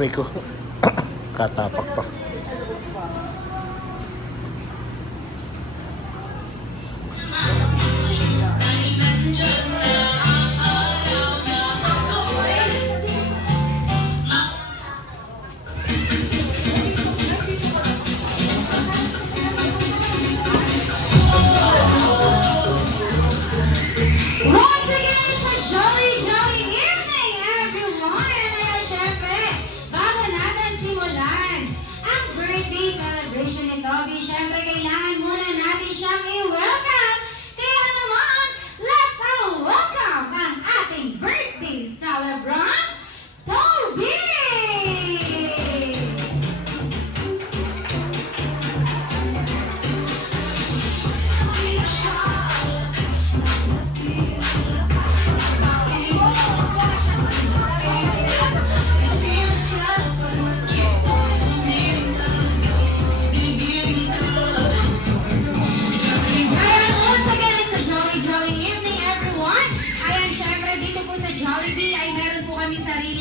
Aray ko. Katapak pa.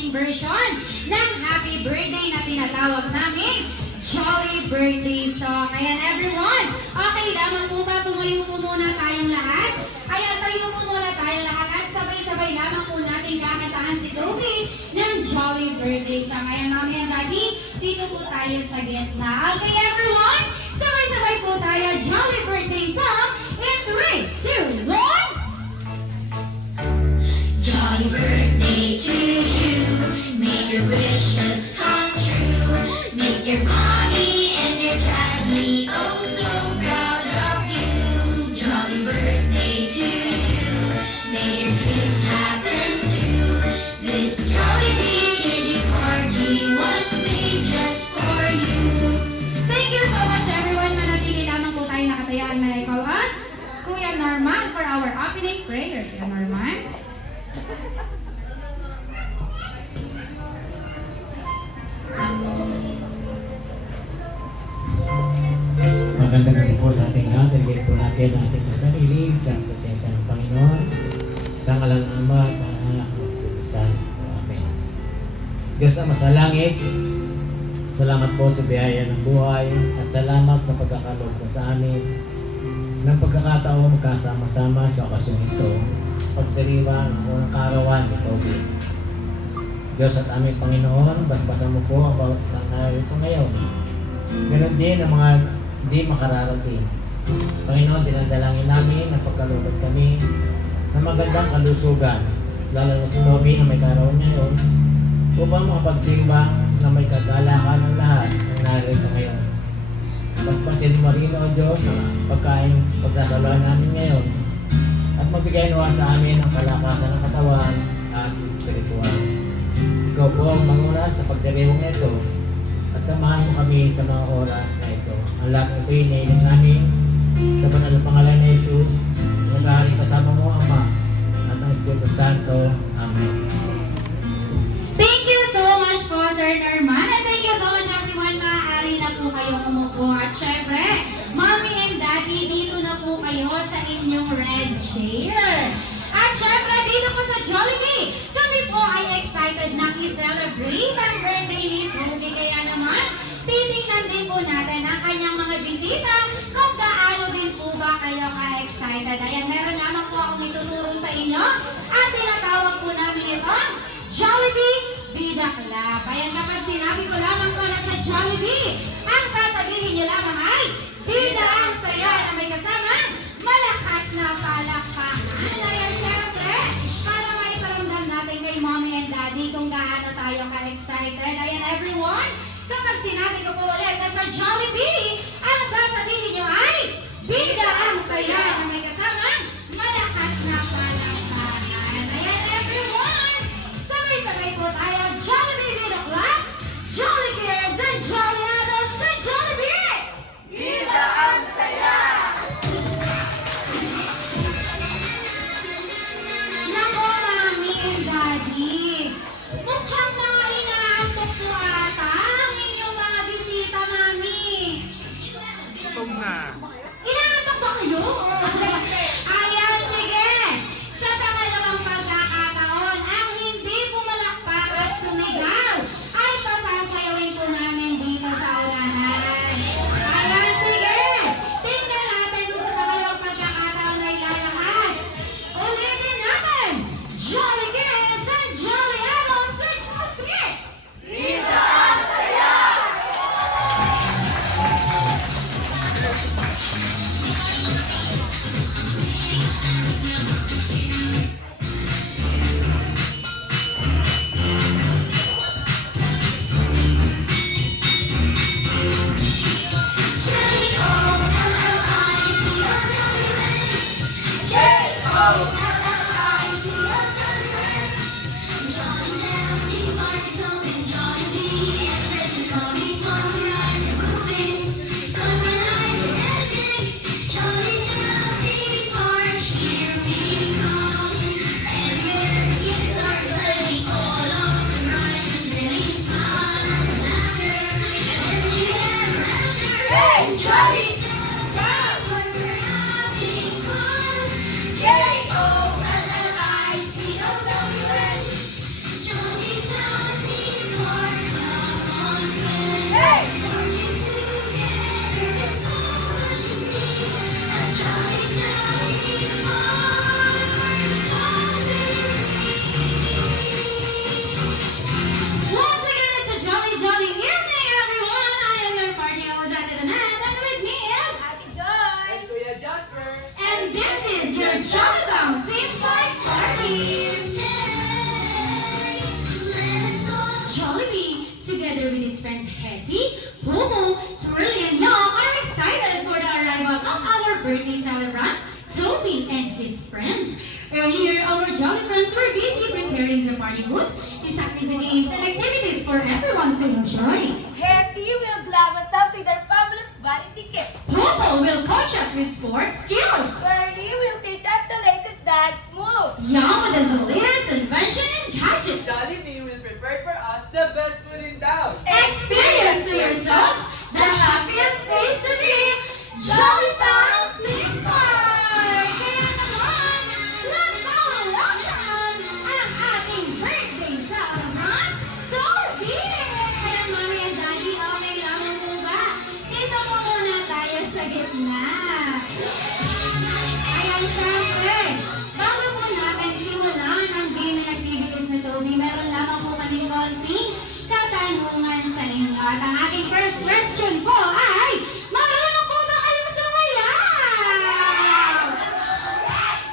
Version ng happy birthday na tinatawag namin Jolly Birthday Song. Ayan everyone, okay lamang po ba tumayo po muna tayong lahat? Ayan, tayo po muna tayong lahat at sabay-sabay lamang po natin kakataan si Toby ng Jolly Birthday Song. Ayan mami and daddy, dito po tayo sa gitna. Okay everyone, sabay-sabay po tayo Jolly Birthday Song in 3, 2, 1. Jolly birthday to you. Make your wishes come true. Make your mommy and your daddy oh so proud of you. Jolly birthday to you. May your dreams happen too. This jolly big party was made just for you. Thank you so much everyone. Manatili lamang po tayo nakatayaan na ikaw at Kuya Norman for our opening prayers. Kuya Norman. Magandang gabi po sa ating lahat. Nagiging po natin ang ating sarili sa presensya ng Panginoon. Sa ngalan ng Ama at ng Anak at ng Espiritu Santo. Amen. Diyos na masalangit, salamat po sa biyaya ng buhay at salamat sa pagkakaloob mo sa amin ng pagkakataon magkasama-sama sa okasyon ito. Pagdiriwang ang unang kaarawan ni Toby. Diyos at aming Panginoon, basbasan mo po ang bawat isang narito ngayon. Ganon din ang mga hindi makararating. Panginoon, dinadalangin namin na pagkalugod kami ng magandang kalusugan, lalo na si Toby na may kaarawan ngayon, upang makapagdiwang na may kagalakan ng lahat ng narito ngayon. Basbasin mo rin, O Diyos, ang pagkain pagsasaluhan namin ngayon at magbigay nawa sa amin ang kalakasan ng katawan at spiritual. Ikaw po ang manguna sa pagdiriwang ito at samahan mo kami sa mga oras na ito. Ang lahat ng ito'y nailing namin sa banal na pangalan ni Jesus, nag-ahari kasama mo ang Ama at ang Espiritu Santo. Amen. Thank you so much po, Sir Norman. And thank you so much everyone. Maaari na po kayong umupo. At syempre, Mommy and Daddy, dito na po kayo sa inyong red chair. At syempre, dito po sa Jollibee, kami po ay excited na i-celebrate ang birthday ni Toby. Kaya naman, titingnan din po natin ang kanyang mga bisita kung gaano din po ba kayo ka-excited. Ayan, meron lamang po akong ituturo sa inyo at tinatawag po namin itong Jollibee Bida Club. Ayan, kapag sinabi ko lamang po na sa Jollibee, ang sasabihin niyo lamang ay Bida ang saya na may kasama malakas na palakpakan. Ayan, syempre, para maiparamdam natin kay Mommy and Daddy kung gaano tayo ka-excited. Ayan, everyone, kapag sinabi ko po ulit na sa Jollibee, ang sasabihin niyo ay Bida ang saya na may kasama malakas na palakpakan. Ayan, everyone, sabay-sabay po tayo. Jollibee Bida Club, Jolly Kids, and Jolly Adults sa Jollibee! Bida ang saya! Nako, Mommy and Daddy, mukhang mga inaantok po ata ang inyong mga bisita, Mami. Gutom na. Inaantok ba kayo? Ayan, sige. Sa pangalawang pagkakataon, ang hindi pumalakpak at sumigaw ay pasasalamat our birthday celebrant, Toby and his friends. Earlier, our jolly friends were busy preparing the party goods, designing the games and activities for everyone to enjoy. Hetty will glam us up with our fabulous body ticket. Popo will coach us with sports skills. Curly will teach us the latest dance move. Yama does the latest invention and gadget. Jollibee will prepare for us the best food in town. Experience to yourselves the happiest place to be, Jolly Town Theme Park! Kaya naman, let's go welcome ang ating birthday celebrant, Toby! Kaya mami and daddy, okay lamang po ba? Dito po muna tayo sa gitna. Ayan, syempre, bago po natin simulan ang game and activities ni Toby, meron lamang po kaming konting katanungan sa inyo. At ang aking first question po ay, marunong po ba kayong sumayaw?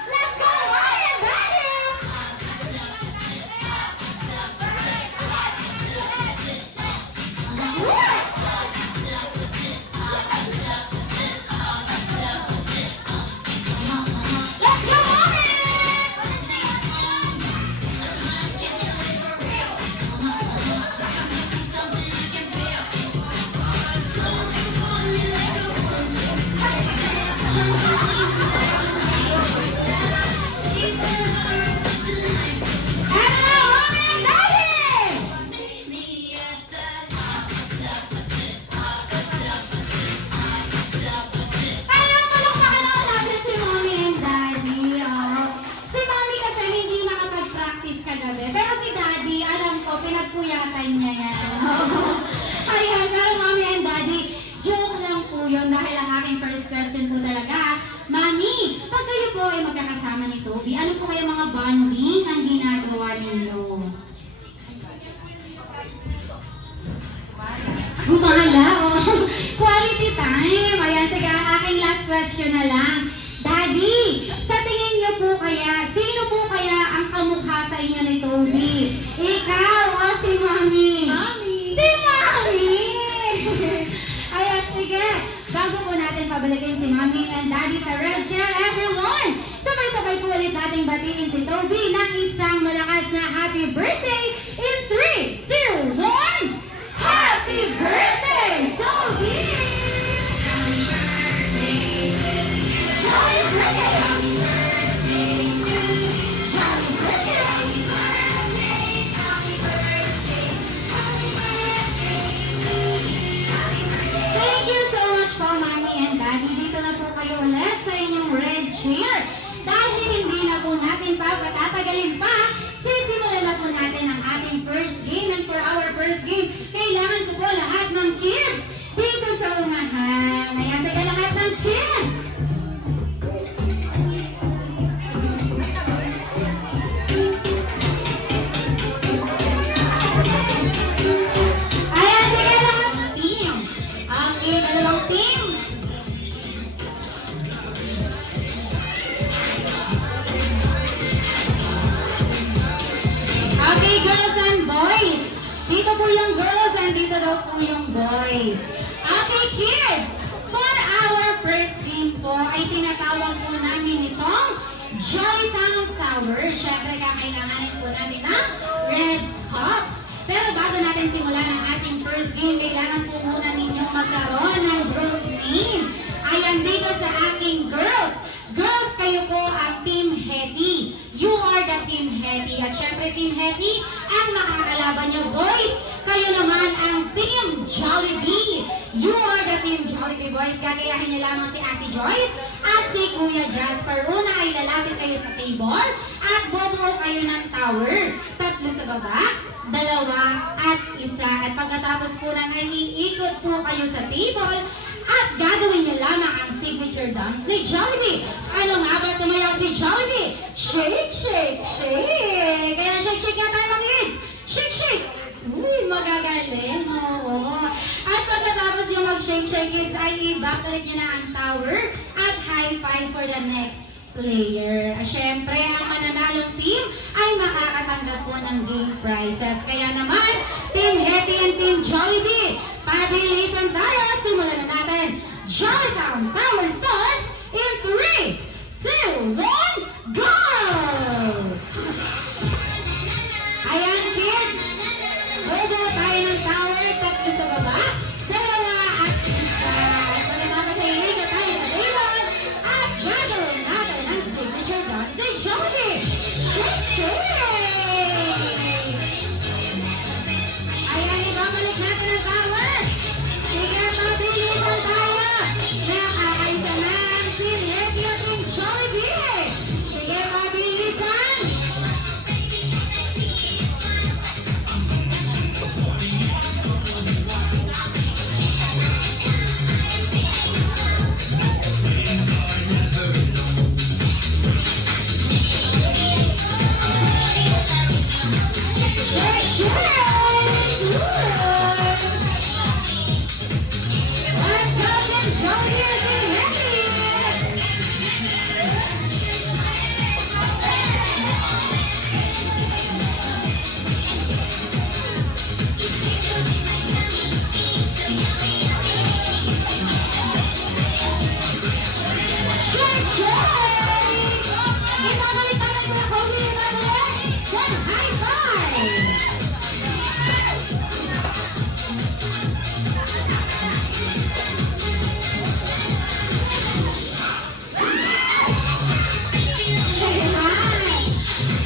Let's go, Mami and Daddy! Let's go, Mami! Hello, Mami and Daddy! Alam, palakpakan ako natin si Mommy and Daddy. Oh. Si Mommy kasi hindi nakapag-practice kagabi. Pero si Daddy, alam ko, pinagpuyatan niya yan. Ayan, pero Mommy and Daddy, joke lang po yun dahil ang aking first question po talaga. Mami, pag kayo po ay magkakasama ni Toby, ano po kaya mga bonding ang ginagawa ninyo? Gumala, oh. Quality time. Ayan, sige, ang aking last question na lang. Daddy, sa tingin niyo po kaya, sino po kaya ang kamukha sa inyo ni Toby? Ikaw o si Mami? Mami! Si Mami! Ayan, sige. Bago po natin pabalikin si Mami and Daddy sa red chair, everyone! Sabay-sabay po ulit nating batiin si Toby ng isang malakas na happy birthday in 3, 2, 1! Happy birthday, Toby! Jolly birthday! Jolly birthday! Jolly birthday! Thank you so much po, Mami and Daddy. Dito na po kayo ulit sa inyong red chair. Dahil hindi na po natin pa patatagalin pa, sisimulan na po natin ang ating first game. And for our first game, kailangan ko po lahat ng kids dito sa unahan. Ayan, sige lahat ng kids. Ayan, sige lahat ng team. Okay, dalawang team. Okay, girls and boys. Dito po yung girls and dito daw po yung boys. Okay, kids. For our first game po, ay tinatawag po namin itong Jolly Town Tower. Siyempre, kakailanganin po natin ng red cups. Pero bago natin simulan ang ating first game, kailangan po muna ninyong magkaroon ng group name. Ayan, dito sa aking girls. Girls, kayo po ang Team Hetty. You are the Team Hetty. At syempre, Team Hetty, ang makakalaban nyo, boys. Kayo naman ang Team Jollibee. You are the Team Jollibee, boys. Gagayahin niyo lamang si Ate Joyce at si Kuya Jasper. Una ay lalapit kayo sa table at bubuo kayo ng tower. Tatlo sa baba, dalawa at isa. At pagkatapos po na ay iikot po kayo sa table at gagawin niyo lamang ang signature dance ni Jollibee. Ano nga ba sumayaw si Jollibee? Shake, shake, shake! Kaya shake, shake nga tayo mga kids! Shake, shake! Uy, magagaling! Oo. At pagkatapos yung mag-shake, shake kids, ay ibabalik niyo na ang tower at high five for the next player. Siyempre, ang mananalong team ay makakatanggap po ng game prizes. Kaya naman, Team Hetty and Team Jollibee, pabilisan tayo. Simulan na natin. Jolly Town Tower starts in babalik natin kung Kobe yung babalik. Then high five!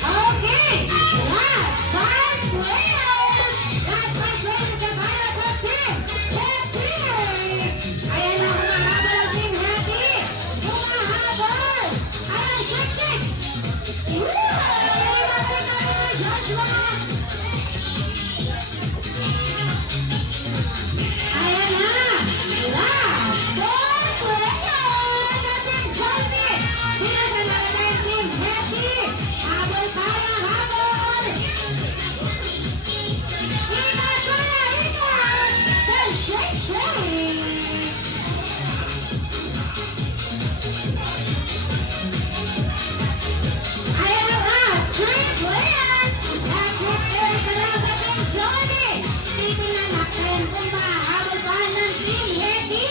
Okay, last five players. Last five players sa para sa team. Happy! Ayan na, humahabol ang team Happy. Humahabol. Ayan, shake. Joshua. Ayan na, last four players sa team Josie. Dito sa natin team Happy. Habol tayo, habol! Ingat ko na, ingat! Then shake! Ayan na ba? Three players! Last three players na lang sa Team Johnny! Titingnan natin kung mahabol pa ng Team Happy!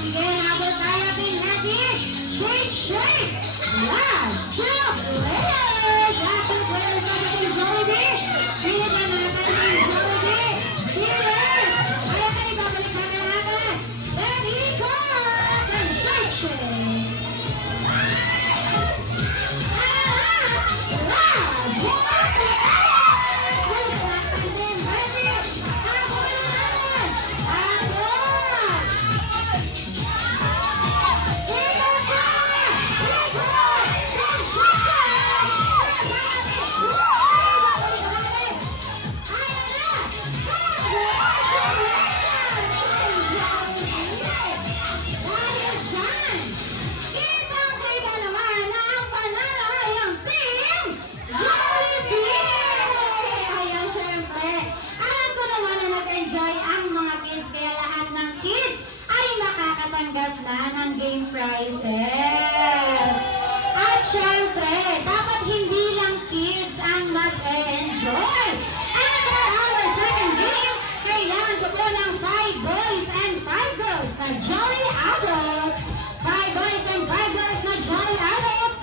Sige, habol tayo Team Happy! Shake! Last two players! Last two players na sa Team Johnny! Titingnan natin Team Johnny! Healers! Ayan na, ibabalikan na natin! Then he goes! And shake! Kitang-kita naman na ang panalo ay ang Team Jollibee! Ayan, syempre. Alam ko naman na nag-enjoy ang mga kids, kaya lahat ng kids ay makakatanggap na ng game prizes. At syempre, dapat hindi lang kids ang mag-enjoy. And for our second game, kailangan ko po ng 5 boys and 5 girls na Jolly Adults. 5 boys and 5 girls na Jolly Adults.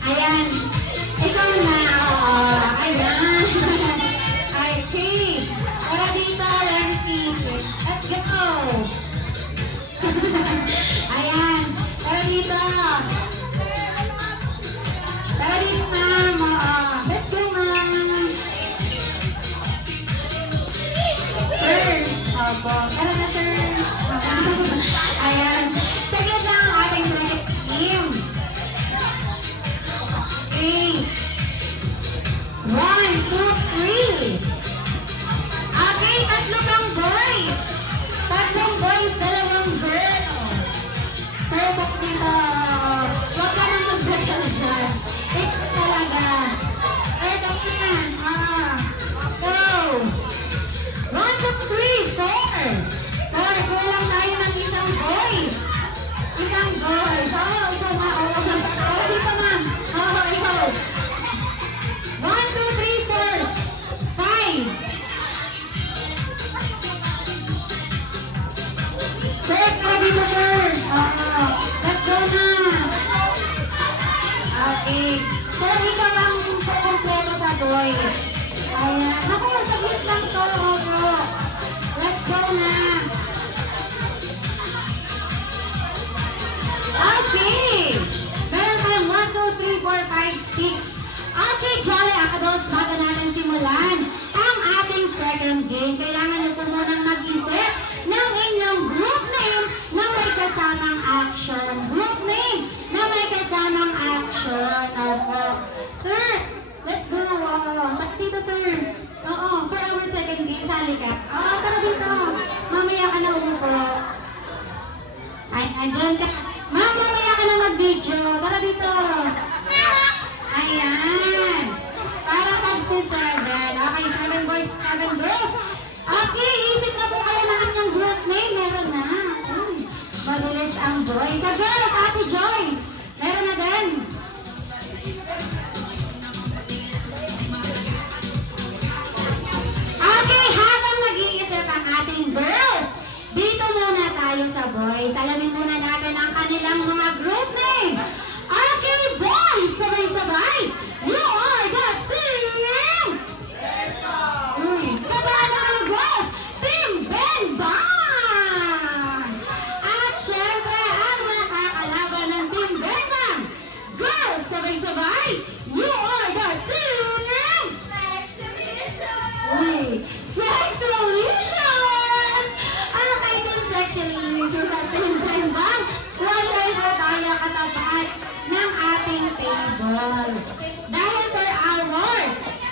Ayan. Ikaw na. Ayan. Okay. Tara dito, Renty. Let's go. Ayan. Tara dito. Tara dito, ma'am. Let's go, ma'am. Sir. Opo. Tara na, sir. Ayan. Saglit lang ang ating next team. Okay. 1, 2, 3. Okay, tatlo pang boys. Tatlong boys, dalawang girls. Sir, ba't dito? Huwag ka nang mag-gasal dyan. Ito talaga. Sir, ba't yan? Go. 1, 2, 3, 4. Sir, kulang tayo ng isang boys. Isang boys. Ikaw nga. Dito, ma'am. Ikaw. 1, 2, 3, 4, 5. Sir, tara dito, sir. Let's go na. Okay. Sir, ikaw ang kukumpleto sa boys. Ayan. Naku, saglit lang to. Opo. Let's go na. Okay. Meron tayong 1, 2, 3, 4, 5, 6. Okay, Jolly Adults, bago natin simulan ang ating second game. Kailangan nyo po munang mag-isip ng inyong group name na may kasamang action. Group name na may kasamang action. Opo. Sir, let's go. Dito, sir. Oo, for our second game, sali ka. Tara dito. Mamaya ka na umupo. Ay, andyan ka. Ma'am, mamaya ka na mag-video. Tara dito. Ayan. Para tag-7. Okay, 7 boys, 7 girls. Okay, isip na po kayo ng inyong group name. Meron na. Mabilis ang boys. Sa girls, Ate Joyce. Meron na din. Okay, habang nag-iisip ang ating girls, dito muna tayo sa boys. Alamin muna natin ang kanilang mga Delicious at Team Bembang. Wala po tayo katapat ng ating table. Dahil per hour,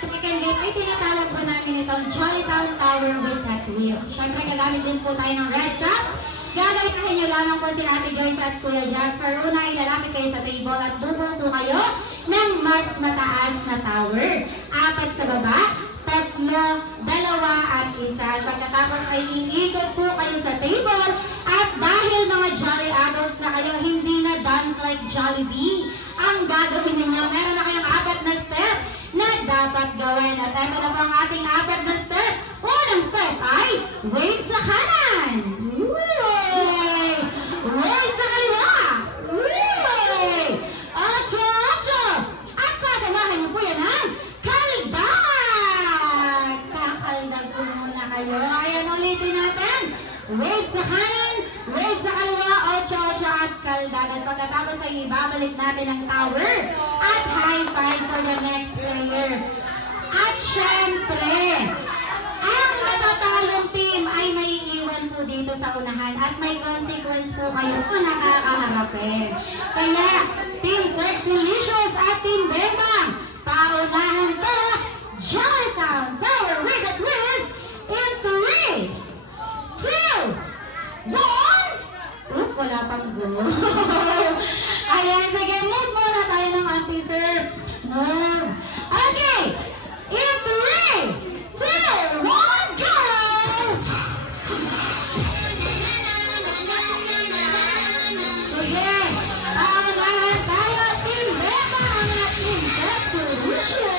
second gate, ay tinatawag po namin itong Jolly Town Tower with Hot Wheels. Siyempre, gagamit din po tayo ng red cups. Gagawin nyo lamang po si Ate Joyce at Kuya Jasper. Una, ilalapit kayo sa table at bubong po kayo ng mas mataas na tower. 4 sa baba, 3, 2, at 1. Pagkatapos ay iikot po kayo sa table at dahil mga Jolly Adults na kayo, hindi na dance like Jollibee. Ang gagawin ninyo, meron na kayong 4 na step na dapat gawin. At ito na po ang ating 4 na step. Unang step ay wave sa kanan. Wave sa kaliwa. Ocho. At sasamahan niyo po yan ang kaldag. Kakaldag po muna kayo. Ayan, ulitin natin. Wave sa kanan, wave sa kaliwa, 8 at kaldag. At pagkatapos ay ibabalik natin ang tower. At high five for the next player. At syempre, ang natatalong team ay may iwan po dito sa unahan at may consequence po kayo kung nakakaharapin. Kaya, Team Sex Delicious at Team Bembang, paunahan ka, Jolly Town Tower with a twist in 3, 2, 1. Oop, wala pang go. Ayan, sige, move muna tayo ng ating serve. Move. Okay, in 3, 2, 1, go! Sige, paunahan tayo, Team Bembang at Team Sex Delicious.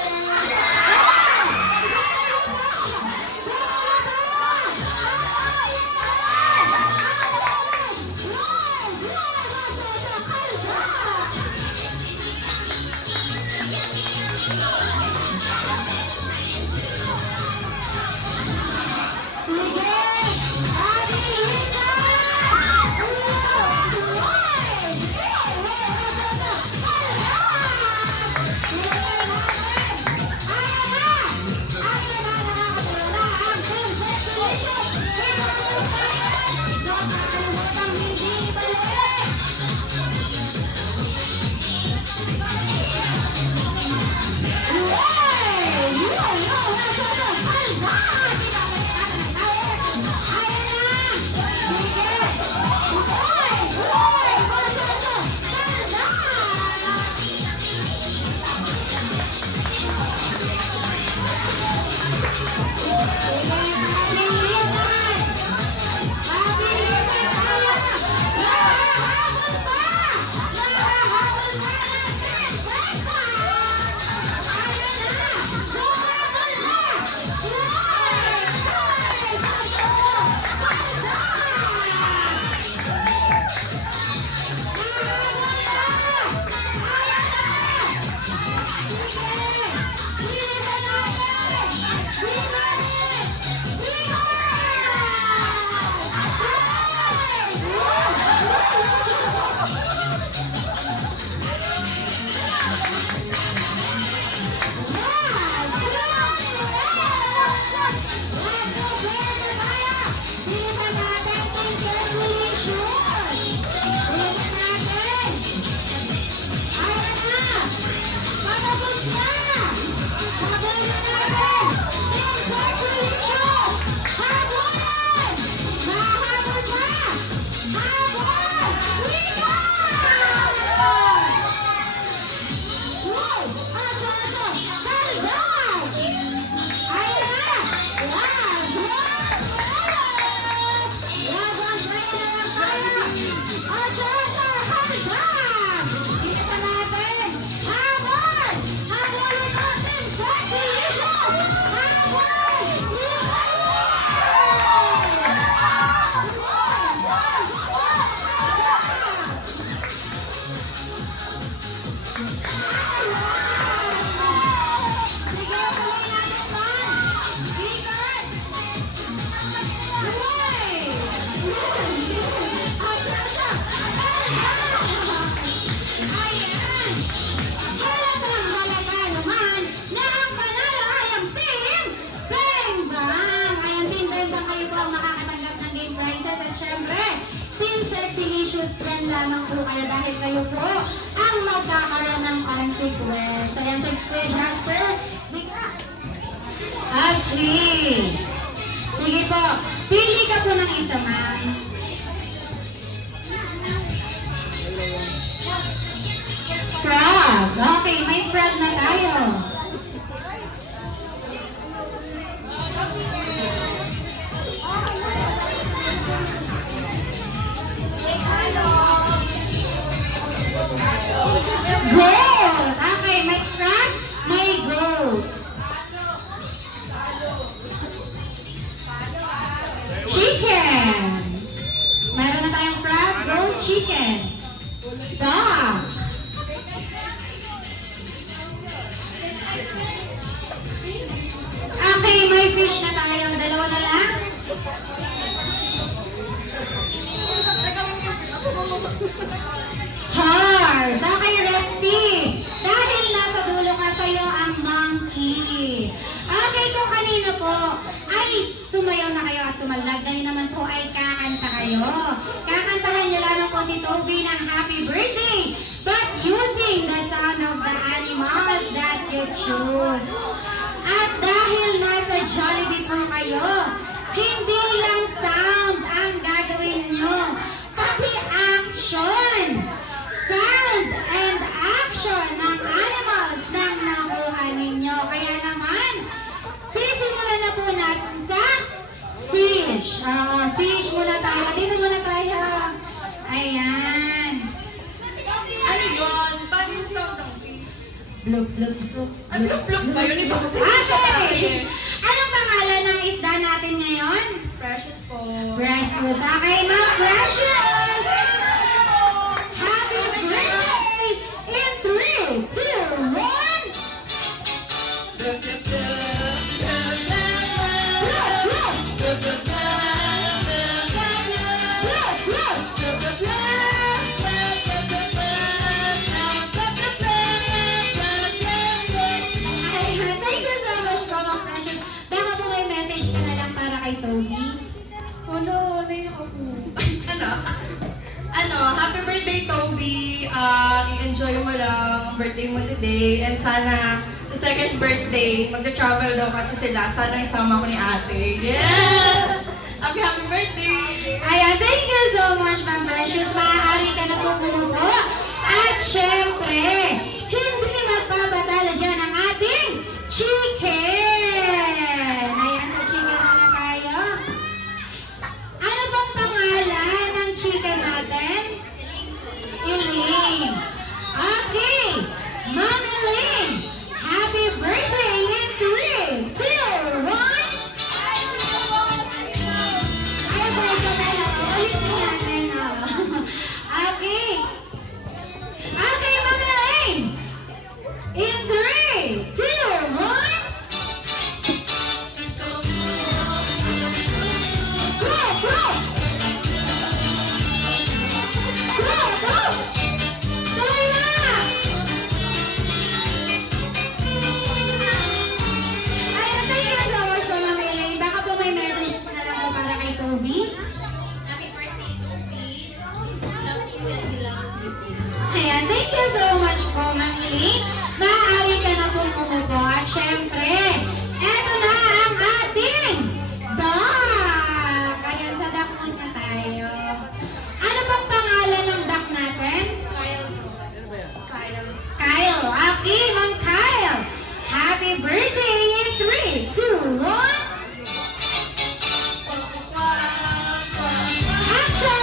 Precious, yan lamang po kayo dahil kayo po ang magkakaroon ng consequence. Ayan, sige, Jasper. Bika. Agree. Sige po, pili ka po ng isa, ma'am. Frog. Okay, may frog na tayo. Goat. Okay, may frog, may goat. Chicken. Meron na tayong frog, goat, chicken. Dog. Okay, may fish na tayo. Dalawa na lang. Horse. Okay, Resty. Dahil nasa dulo ka sa'yo ang monkey. Okay, kung kanino po ay sumayaw na kayo at tumalag, dahil naman po ay kakanta kayo. Kakantahan niyo lamang po si Toby ng happy birthday, but using the sound of the animals that you choose. At dahil nasa Jollibee po kayo, hindi lang sound ang gagawin nyo, pati action. Sound and action ng animals na nakuha ninyo. Kaya naman, sisimulan na po natin sa fish. Fish muna tayo. Dito muna tayo. Ayan. Ano yun? Paano yung sound ng fish? Blub, blub, blub. Ano yung plug ba yun? Iba kasi Okay. Anong pangalan ng isda natin ngayon? Precious po. Precious. Okay, ma'am. Precious. Happy birthday in 3, 2, 1. Thank you so much po, Ma'am Precious. Baka po may message ka na lang para kay Toby. Oh no, naiyak ako. Happy birthday, Toby. I-enjoy mo lang ang birthday mo today. And sana sa second birthday, magta-travel daw kasi sila. Sana isama ko ni ate. Yes! Happy birthday! Ayan, thank you so much, Ma'am Precious. Maaari ka na po pumupo. At syempre, hindi magpabatala dyan ang ating chicken. Ayan, sa chicken na tayo. Ano bang pangalan ng chicken natin? Elaine. Okay. Ma'am Elaine, happy birthday in 3, 2, 1. Ayaw ko lang sabihin ako. Ulitin natin. Okay. Okay, Ma'am Elaine. In 3, 2, 1. Go, go. Go, go. Tuloy na. Ayan, thank you so much po, Ma'am Elaine. Baka po may message po na lang po para kay Toby. Happy birthday, Toby. Loves you and he loves you. Ayan, thank you so much po, Ma'am Elaine. Maaari ka na po pumupo. At syempre, eto na ang ating duck. Ayan, sa duck muna tayo. Ano bang pangalan ng duck natin? Kyle. Kyle. Okay, Ma'am Kyle. Happy birthday in 3, 2, 1. Action!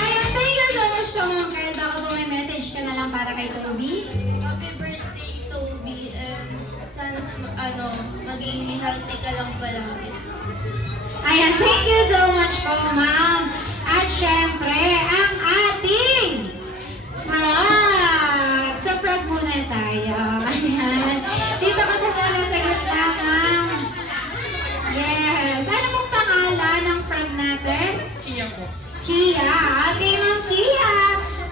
Ayan, thank you so much po, Ma'am Kyle. Baka po may message ka na lang para kay Toby. Happy birthday, Toby. And sana, maging healthy ka lang palagi. Ayan, thank you so much po, Ma'am. At syempre, ang ating frog. Sa frog muna tayo. Ayan. Dito ka po muna sa gitna, Ma'am. Yes. Ano pong pangalan ng frog natin? Iya po. Kia. Okay, Ma'am Kia.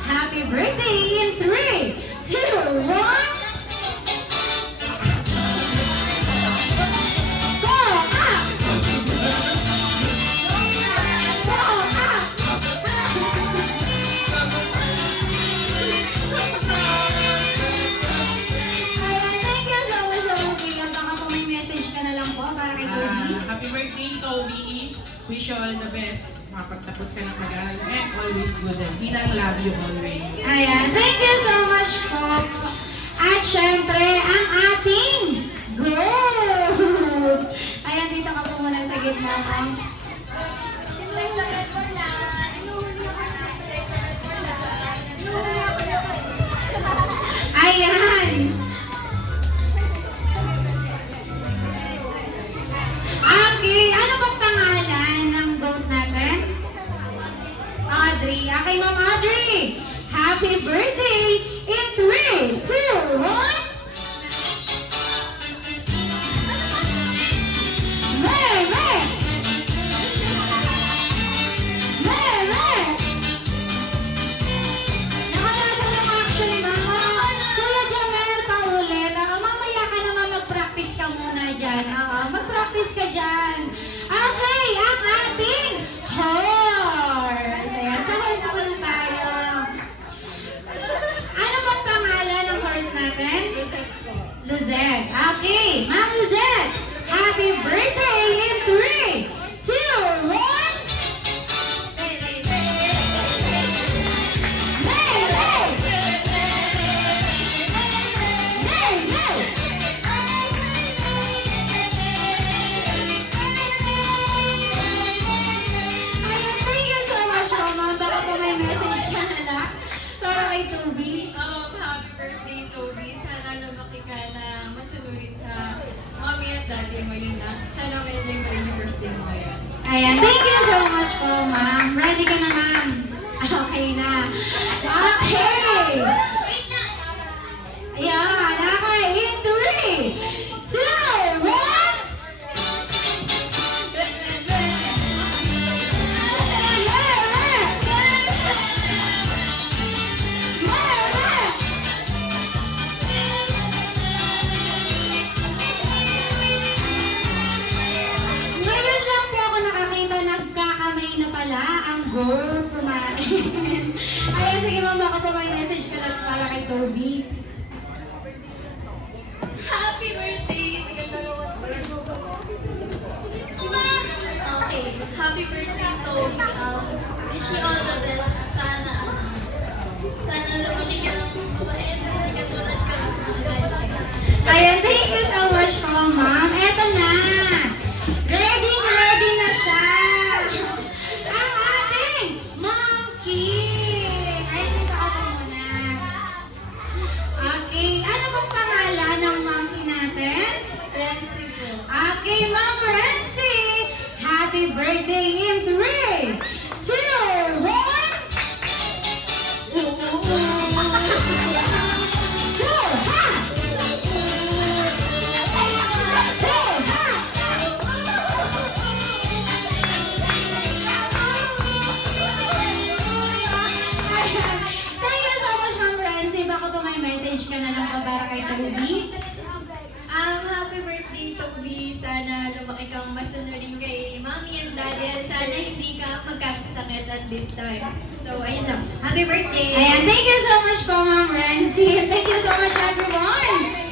Happy birthday in 3, 2, 1. birthday, Toby. Wish you all the best. Makapagtapos ka ng mag-aaral and always good. Hinang love you always. Ayan, thank you so much po. At syempre, ang ating gold. Ayan, dito ka po muna sa gitna ko. Ayan. Okay, ano bang pangalan ng goat natin? Audrey. Okay, Ma'am Audrey. Happy birthday in 3, 2, 1. Meme! Meme! Nakalasa lang actually, Mama. Kuya Jamel, paulit. Mamaya ka naman mag-practice ka muna dyan. Mag-practice ka dyan. Okay, ang ating horse. Ayan, sa horse muna tayo. Ano bang pangalan ng horse natin? Luzette po. Luzette. Okay, Ma'am Luzette. Happy birthday in 3, 2, 1. Happy birthday, Toby. Sana lumaki ka na masunurin sa mommy at daddy mo yun na. Sana ma-enjoy mo rin yung birthday mo ngayon. Ayan, thank you so much po, ma'am. Ready ka na, ma'am? Okay na. Okay! Ayan, okay. In 3, 2, 1. Ngayon lang po ako nakakita, nagkakamay na pala ang goal kumain. Ayan, sige ma'am, baka po may message ka lang para kay Toby. Happy birthday! Okay, happy birthday, Toby. Wish you all the best. Sana lumaki ka ng mabait at katulad ka ng mga Ayan, thank you so much po, ma'am. Eto na. Ready na siya. Ang ating monkey. Ayan, dito ako muna. Okay, ano bang pangalan ng monkey natin? Renzi po. Okay, Ma'am Renzi. Happy birthday in 3, 2, 1. Thank you so much, Ma'am Renzi. Baka po may message ka na lang pa para kay Toby. Happy birthday, Toby. Sana lumaki kang masunurin kay mommy and daddy at sana hindi ka magkasakit at this time. So, ayun lang. Happy birthday! Ayan, thank you so much po, Ma'am Renzi. Thank you so much, everyone.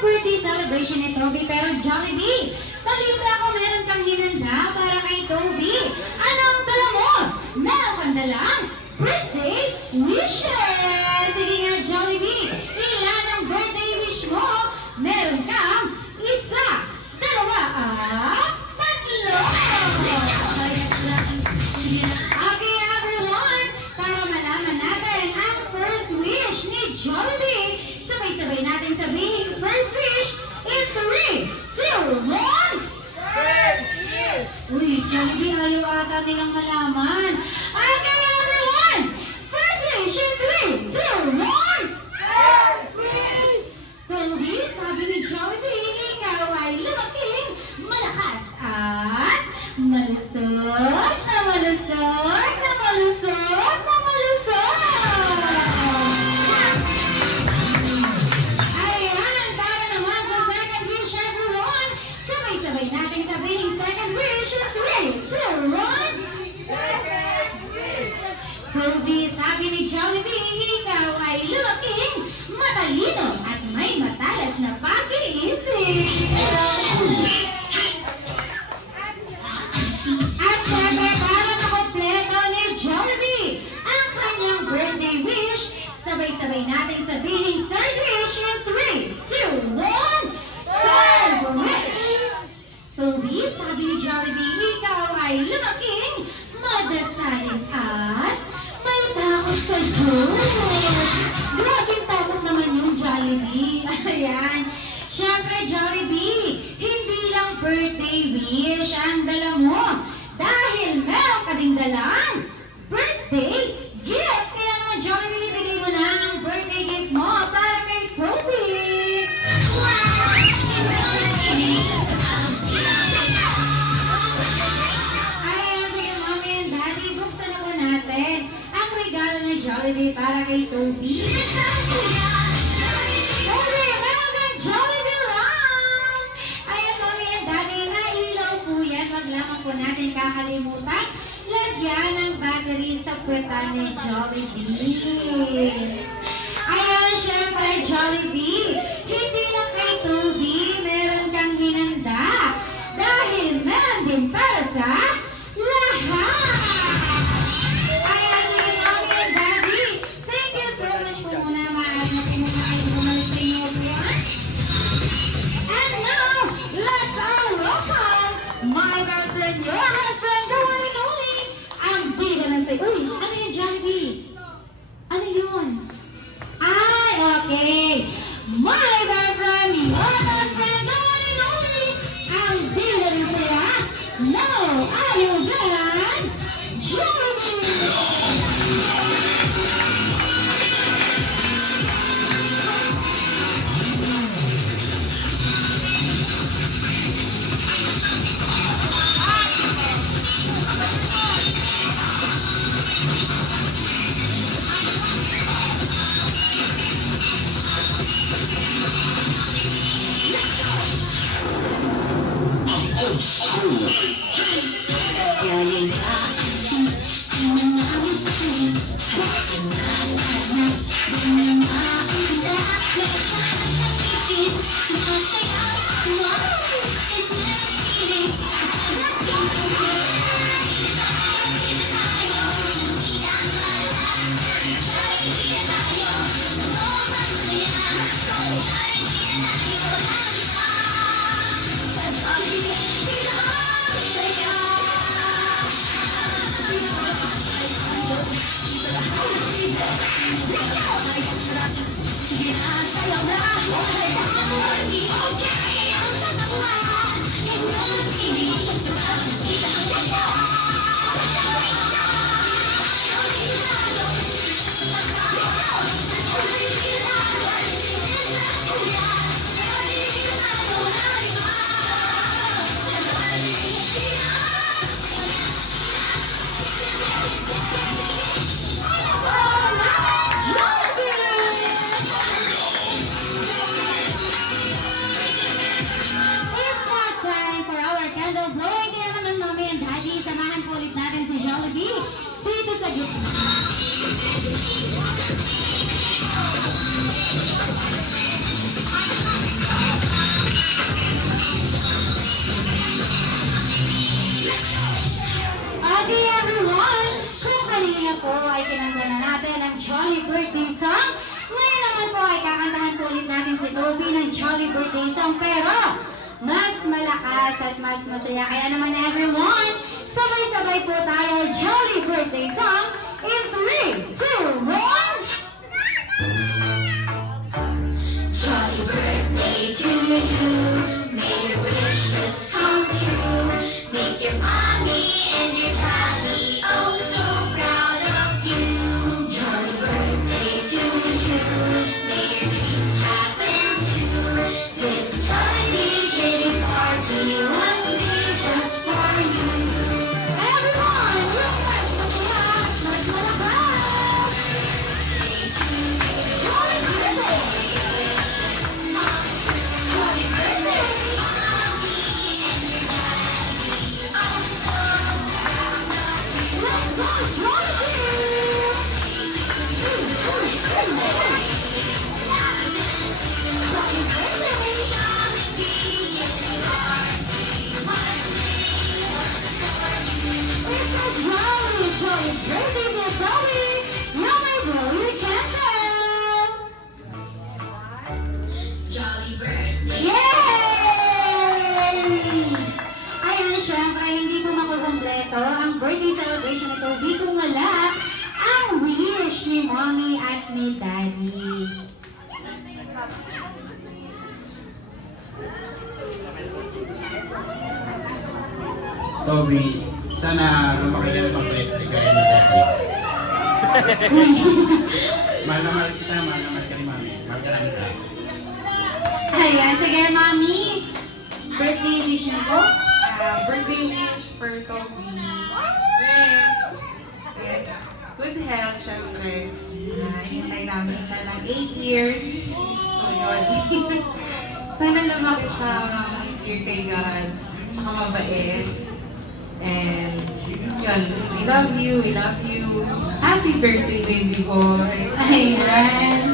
birthday celebration ni Toby, pero Jollibee, balita ko meron kang hinanda para kay Toby. Ano ang dala mo? Meron kang dalang birthday wishes! Sige nga, Jollibee, ilan ang birthday wish mo? Meron kang isa, dalawa, at tatlo! Okay, everyone, para malaman natin ang first wish ni Jollibee, sabay-sabay natin sabihin first wish in 3, 2, 1! Uy, Jollibee, ayaw ata nilang malaman. Okay, everyone, first wish in 3, 2, 1! Toby, sabi ni Jollibee, ikaw ay lumaking malakas at malusog na malusog na malusog na malusog! Ayan, para naman sa second wish, everyone, sabay-sabay natin sabihin second wish in 3, 2, 1! Toby, sabi ni Jollibee, ikaw ay lumaking matalino at may matalas na pag-iisip. At syempre, para makompleto ni Jollibee ang kanyang birthday wish, sabay-sabay natin sabihin third wish in 3, 2, 1! Third wish! Toby, sabi ni Jollibee, ikaw ay lumaking madasalin at may takot sa Diyos. Grabe takot naman yung Jollibee. Ayan. Siyempre, Jollibee, hindi lang birthday wish ang dala mo. Dahil meron ka ding dalang birthday gift. Kaya naman, Jollibee, ibigay mo na ang birthday gift mo para kay Toby. Ayan, sige, Mommy and Daddy, buksan na po natin ang regalo ni Jollibee para kay Toby. Toby, meron kang Jollibee Round! Ayan, Mommy and Daddy, nailaw po yan. Wag lamang po natin kakalimutan lagyan ng battery sa puwetan ni Jollibee. Ayan, syempre, Jollibee, hindi lang kay Toby, meron kang hinanda. Dahil meron din para sa lahat. Ayan, sige, Mommy and Daddy, thank you so much po muna. Maaari na kayo bumalik sa inyo po. And now, let's all welcome my best friend, your best friend, the one and only, ang bida na say, uy, ano yung Jollibee? Ano yun? Ay, okay. My best friend, your best friend, the one and only, ang bida na sila, no other than Jollibee! Jollibee dito sa gitna. Jolly Birthday Song. Ngayon naman po ay kakantahan po ulit natin si Toby ng Jolly Birthday Song. Pero mas malakas at mas masaya. Kaya naman everyone, sabay-sabay po tayo Jolly Birthday Song in 3, 2, 1. Jolly birthday to you. May your wishes come true. Make your mommy and your daddy oh so proud of you. Jolly birthday to you. May your dreams happen too. This birthday kitty party was made just for you. Everyone, you must laugh, must laugh. Birthday to you. Jolly birthday. Jolly birthday. Let's go, Jolly birthday! Yay! Ayan, syempre, hindi po makukumpleto ang birthday celebration ni Toby kung wala ang wish ni Mommy at ni Daddy. Toby, sana lumaki ka ng mabait kaya ni Daddy. Mahal na mahal kita, mahal na mahal ka ni Mami. Mahal ka namin tayo. Ayan, sige, Mommy. Birthday wish niyo po? Birthday wish for Toby. Good health, syempre. Hintay namin siya ng 8 years. So, yun. Sana lumaki siya here kay God. Saka mabait. And, yun. We love you. We love you. Happy birthday, baby boy. Ayan.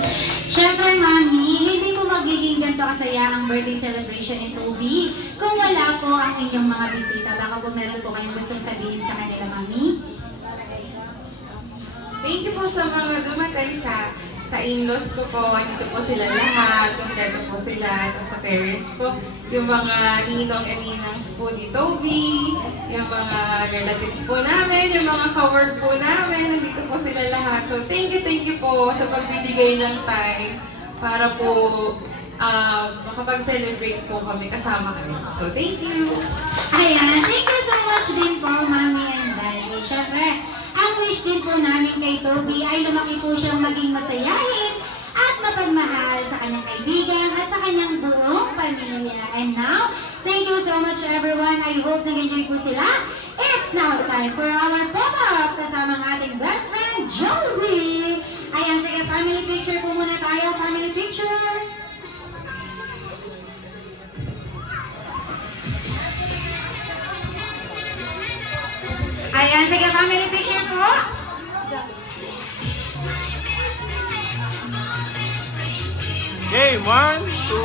Syempre, Mami, hindi po magiging ganito kasaya ang birthday celebration ni Toby kung wala po ang inyong mga bisita. Baka po meron po kayong gustong sabihin sa kanila, Mami? Thank you po sa mga dumatay sa in-laws ko po. Dito po sila lahat. Kompleto po sila sa parents ko. Yung mga ninong and ninangs po ni Toby. Yung mga relatives po namin. Yung mga ka-work po namin. Nandito po sila lahat. So thank you po sa pagbibigay ng time para po makapag-celebrate po kami kasama kami. So thank you! Ayan, thank you so much din po, Mami and Daddy. Syempre, ang wish din po namin kay Toby ay lumaki po siyang maging masayahin at mapagmahal sa kanyang kaibigan at sa kanyang buong pamilya. And now, thank you so much everyone. I hope nag-enjoy po sila. It's now time for our pop-up kasama ang ating best friend, Joey. Ayan, sige, family picture po muna tayo. Family picture. Ayan, sige, family picture po. Okay, 1, 2.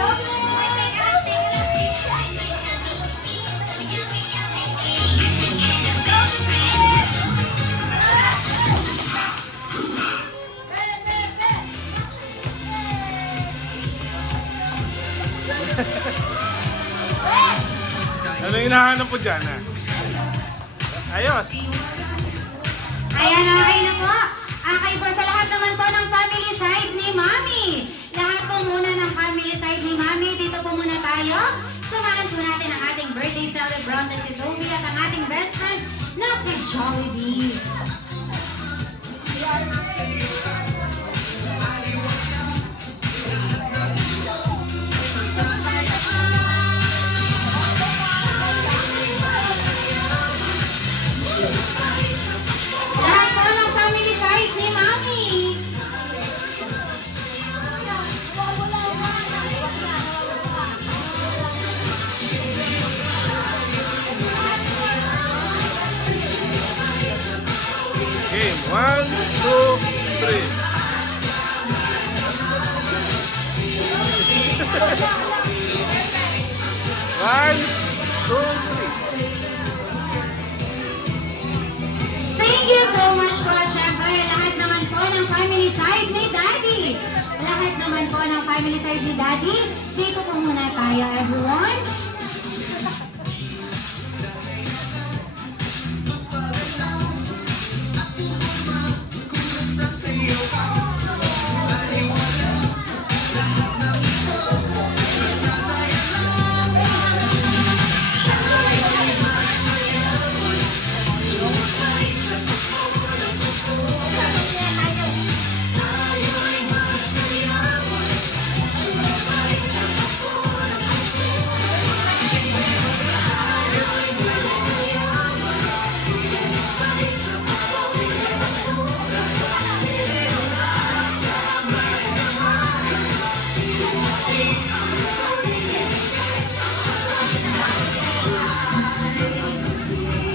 Ano yung hinahanap po dyan, ha? Ayos! Ayan, okay na po. Okay po sa lahat naman po ng family side ni Mami. Lahat po muna ng family side ni Mami. Dito po muna tayo. Samahan po natin ang ating birthday celebrant na si Toby at ang ating best friend na si Jollibee. Lahat po ng family side ni Mami. Okay, 1, 2, 3. One, two, three. Thank you so much po. At syempre, lahat naman po ng family side ng family side ni Daddy. Dito po muna tayo, everyone.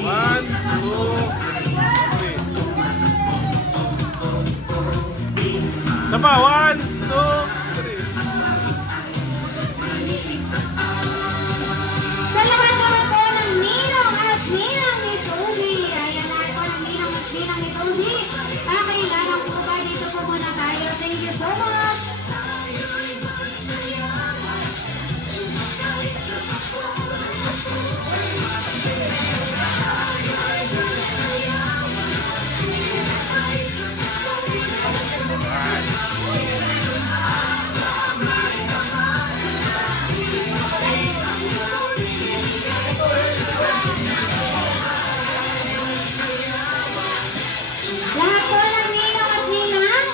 One, two, three. Isa pa, one, two, three. Sa lahat naman po ng ninong at ninang ni Toby. Ayan, lahat po ng ninong at ninang ni Toby. Kailangan po ba dito po muna tayo? Thank you so much. Lahat po ng ninong at ninang.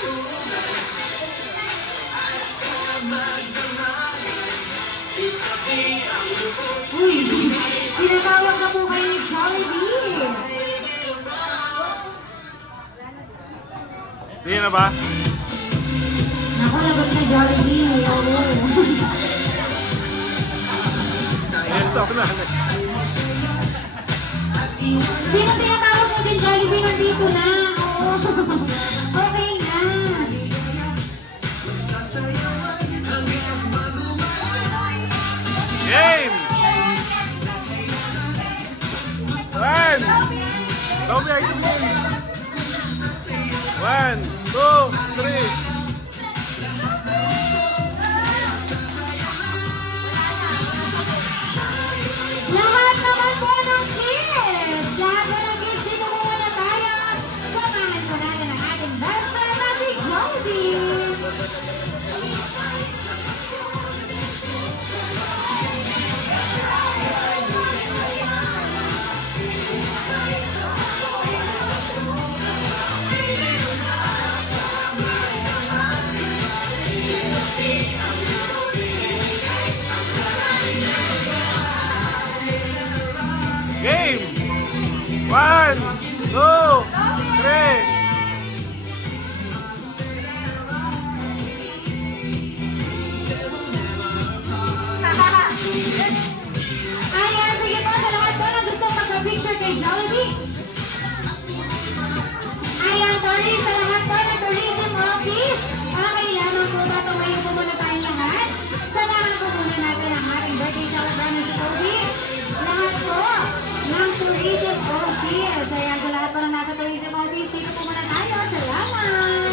Uy, tinatawag na po kayo ni Jollibee. Hindi na ba? Ako, lagot na Jollibee. Oo. Ayan, sa una. Sino tinatawag mo din Jollibee? Nandito na. Oo. Okay na. Game! One! Toby, ay tumulong. One, two, three. Lahat naman po ng kids! Lahat po ng kids, dito po muna tayo. Samahan po natin ang ating best friend na si Josie. Game! One, two, three. Ayan, sige po, sa lahat po na gustong magpa-picture kay Jollibee. Ayan, sorry, sa lahat po ng tourism office. Kailangan po ba tumayo po muna tayong lahat? Samahan po muna natin ang ating birthday celebration si Toby. Lahat po ng tourism office. Ayan, sa lahat po na nasa tourism office, dito po muna tayo. Salamat!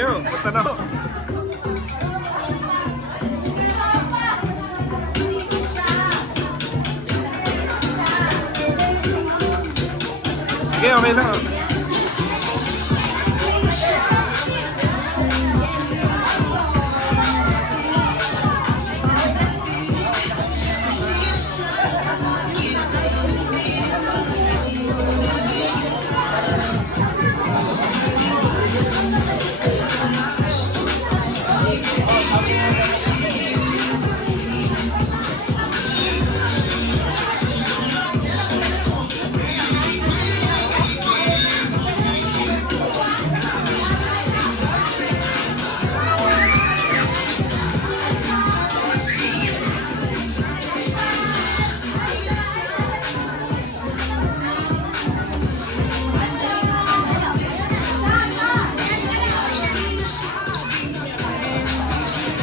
Yo, punta na ako. Sige, okay na.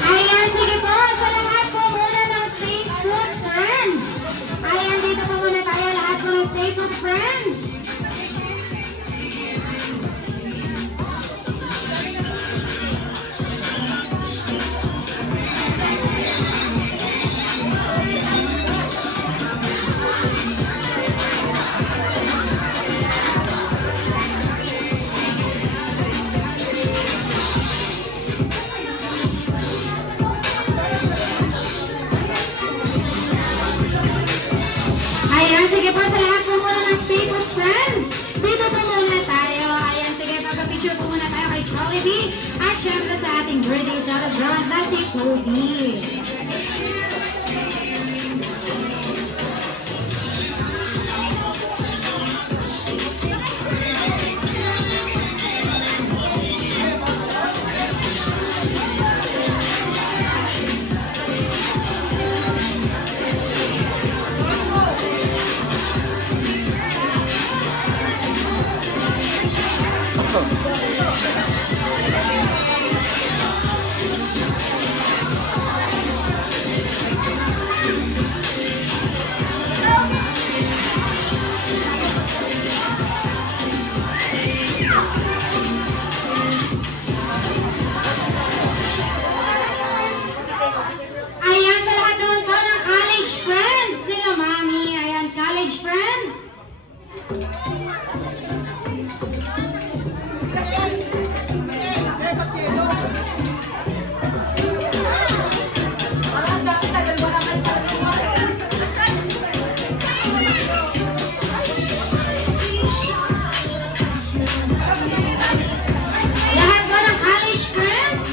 Ayan, sige po. Sa lahat po muna ng Stay Put Friends. Ayan, dito po muna tayo lahat po ng Stay Put Friends. Ayan, sige po sa lahat po muna ng Stay Put Friends. Dito po muna tayo. Ayan, sige, pagka-picture po muna tayo kay Jollibee. At syempre sa ating birthday celebrant na si Toby. Ayan, sa lahat naman po ng college friends nila, Mami. Ayan, college friends. Lahat po ng college friends.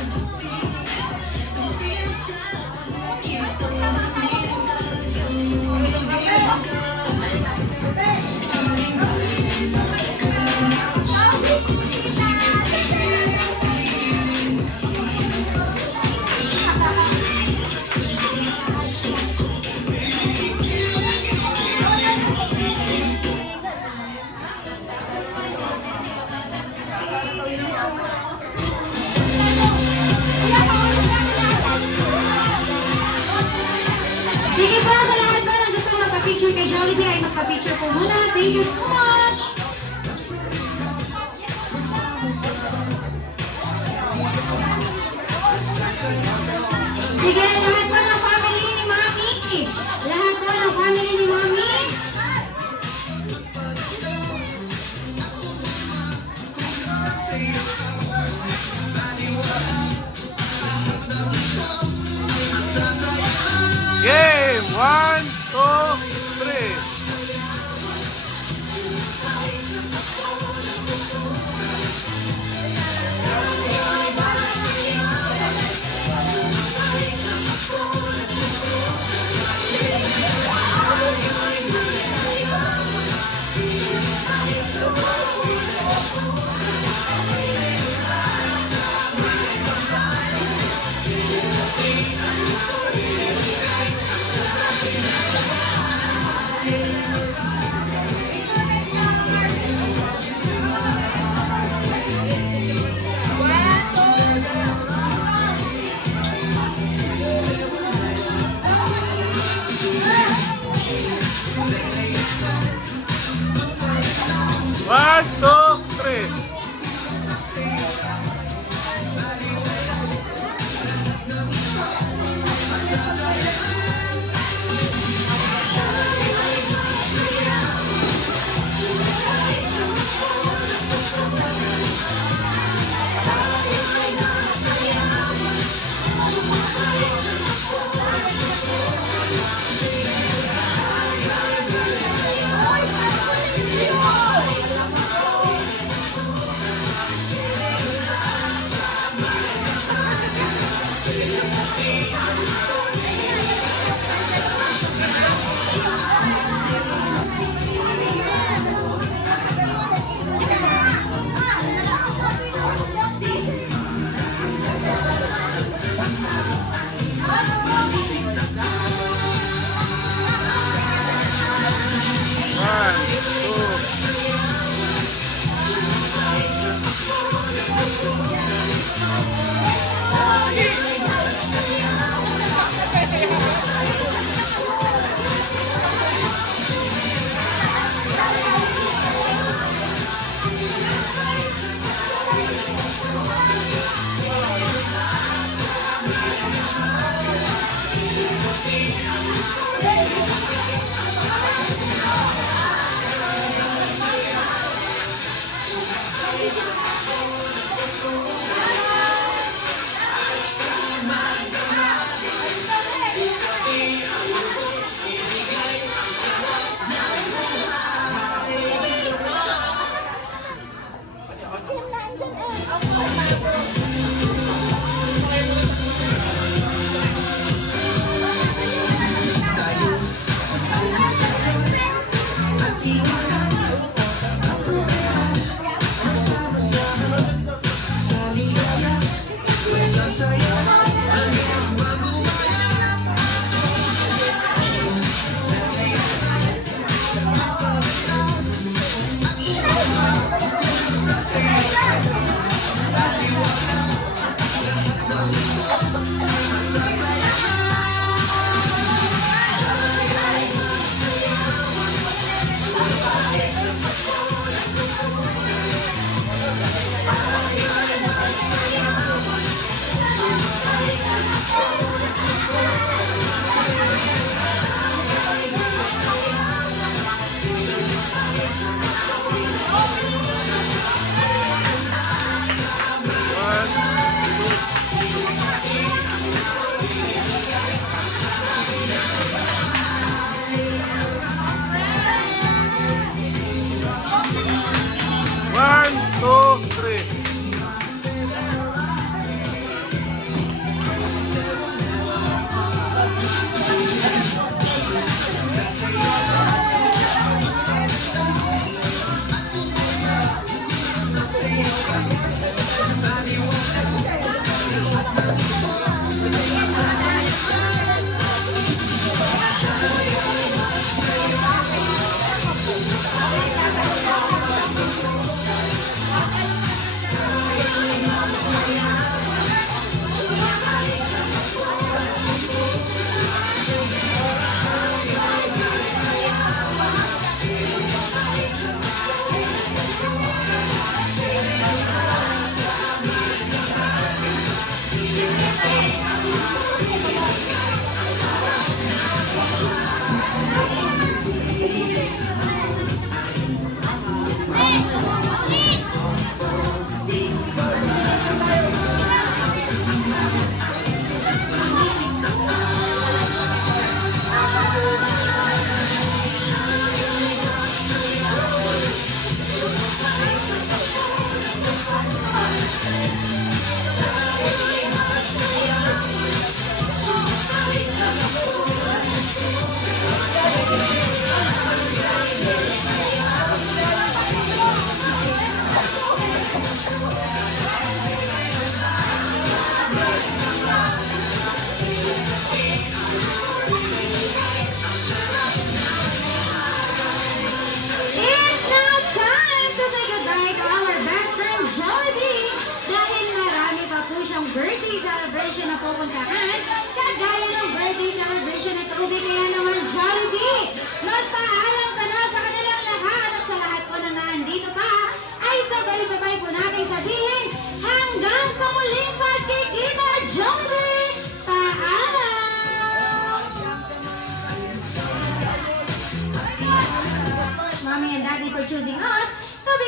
Sige po, sa lahat po na gusto magpa-picture kay Jollibee ay magpa-picture po muna. Thank you so much! Sige, lahat po ng family ni Mami. Lahat po ng family ni Mami. Game! 1, 2, 3. One, two, three.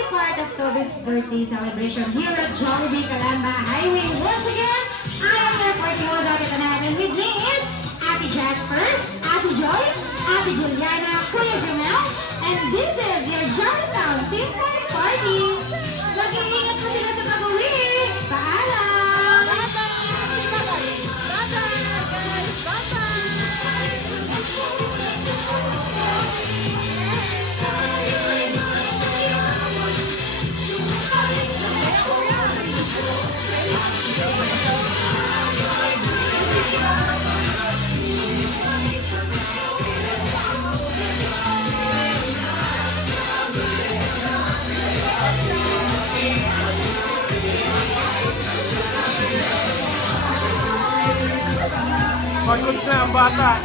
part of Toby's birthday celebration here at Jollibee Calamba Highway. Once again, I am your party host, Ate Tanagan. With me is Ate Jasper, Ate Joyce, Ate Juliana, Kuya Jamel, and this is your Jollitown Team Party. Mag-iingat po sila sa pag-uwi. Paalam! Pagod na ang bata.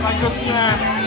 Pagod na.